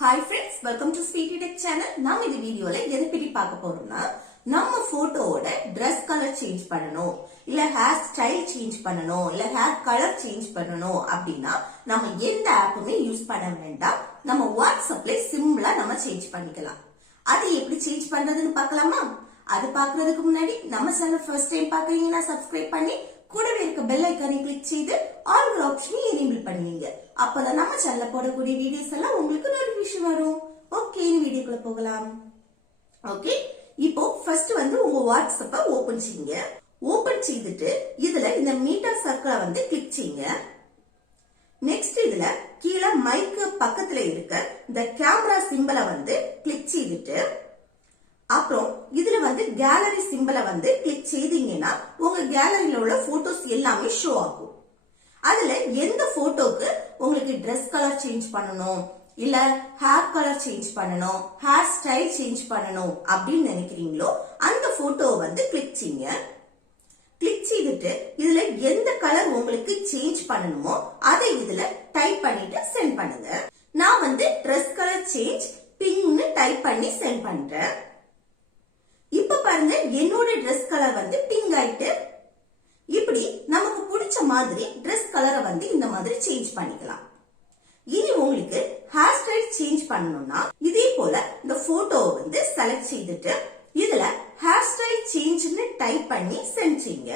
Hi friends, welcome to Sweetie Tech channel. நாம இந்த வீடியோல எதை பத்தி பார்க்க போறோம்னா நம்ம போட்டோவோட Dress color change பண்ணனும் இல்ல ஹேர் ஸ்டைல் சேஞ்ச் பண்ணனும் இல்ல ஹேர் கலர் சேஞ்ச் பண்ணனும் அப்படினா நம்ம எந்த ஆப்புமே யூஸ் பண்ண வேண்டாம். நம்ம வாட்ஸ்அப்ல சிம்பிளா நம்ம சேஞ்ச் பண்ணிக்கலாம். அது எப்படி சேஞ்ச் பண்றதுன்னு பார்க்கலாமா? அது பார்க்கிறதுக்கு முன்னாடி நம்ம சேனல் ஃபர்ஸ்ட் டைம் பார்க்கறீங்கன்னா சப்ஸ்கிரைப் பண்ணி கூடவே இருக்க பெல் ஐகானை கிளிக் செய்து ஆல் ஆப்ஷனை எனேபிள் பண்ணுவீங்க. அப்பதான் நம்ம சேனல்ல போடக்கூடிய வீடியோஸ் எல்லாம் உங்களுக்கு நோட்டிபிகேஷன் வரும். ஓகே, வீடியோக்குள்ள போகலாம். ஓகே, இப்போ ஃபர்ஸ்ட் உங்க வாட்ஸ்அப்பை ஓபன் செய்யுங்க. ஓபன் செய்துட்டு இதுல இந்த மீட்டர் சர்க்கிளை கிளிக் செய்யுங்க. நெக்ஸ்ட் இதுல கீழே மைக்கு பக்கத்துல இருக்க இந்த கேமரா சிம்பலை கிளிக் செய்துட்டு அப்புறம் இதுல கேலரி சிம்பலை கிளிக் செய்தீங்கன்னா உங்க கேலரியில உள்ள போட்டோஸ் எல்லாமே ஷோ ஆகும். அதுல எந்த போட்டோக்கு உங்களுக்கு Dress கலர் சேஞ்ச் பண்ணணும் இல்ல ஹேர் கலர் சேஞ்ச் பண்ணணும் ஹேர் ஸ்டைல் சேஞ்ச் பண்ணணும் அப்படின்னு நினைக்கிறீங்களோ அந்த போட்டோவை கிளிக் செய்யுங்க. கிளிக் செய்துட்டு இதுல எந்த கலர் உங்களுக்கு சேஞ்ச் பண்ணணுமோ அதை இதுல டைப் பண்ணிட்டு சென்ட் பண்ணுங்க. நான் Dress கலர் சேஞ்ச் பிங்க்னு டைப் பண்ணி சென்ட் பண்றேன். இப்ப பாருங்க, என்னோட Dress கலர் பிங்க் ஆயிட்டு. இப்படி நமக்கு பிடிச்ச மாதிரி Dress கலரை இந்த மாதிரி சேஞ்ச் பண்ணிக்கலாம். இனி உங்களுக்கு ஹேர் ஸ்டைல் சேஞ்ச் பண்ணணும்னா இதே போல இந்த போட்டோவை செலக்ட் செய்துட்டு இதுல ஹேர் ஸ்டைல் சேஞ்ச்னு டைப் பண்ணி சென்ட் செய்யுங்க.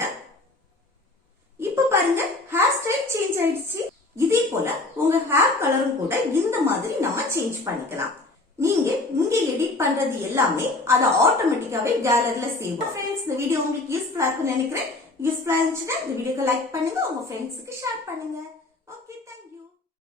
இப்ப பாருங்க, ஹேர் ஸ்டைல் சேஞ்ச் ஆயிடுச்சு. இதே போல உங்க ஹேர் கலரும் கூட இந்த மாதிரி நம்ம சேஞ்ச் பண்ணிக்கலாம். நீங்க இங்க எடிட் பண்றது எல்லாமே அத ஆட்டோமேட்டிக்காவே கேலரியில சேவ். ஃப்ரெண்ட்ஸ், இந்த வீடியோ உங்களுக்கு யூஸ்ஃபுல்லா இருக்கும்னு நினைக்கிறேன். யூஸ்ஃபுல்லா இருந்துச்சுன்னா இந்த வீடியோக்கு லைக் பண்ணுங்க, உங்க ஃப்ரெண்ட்ஸ்க்கு ஷேர் பண்ணுங்க.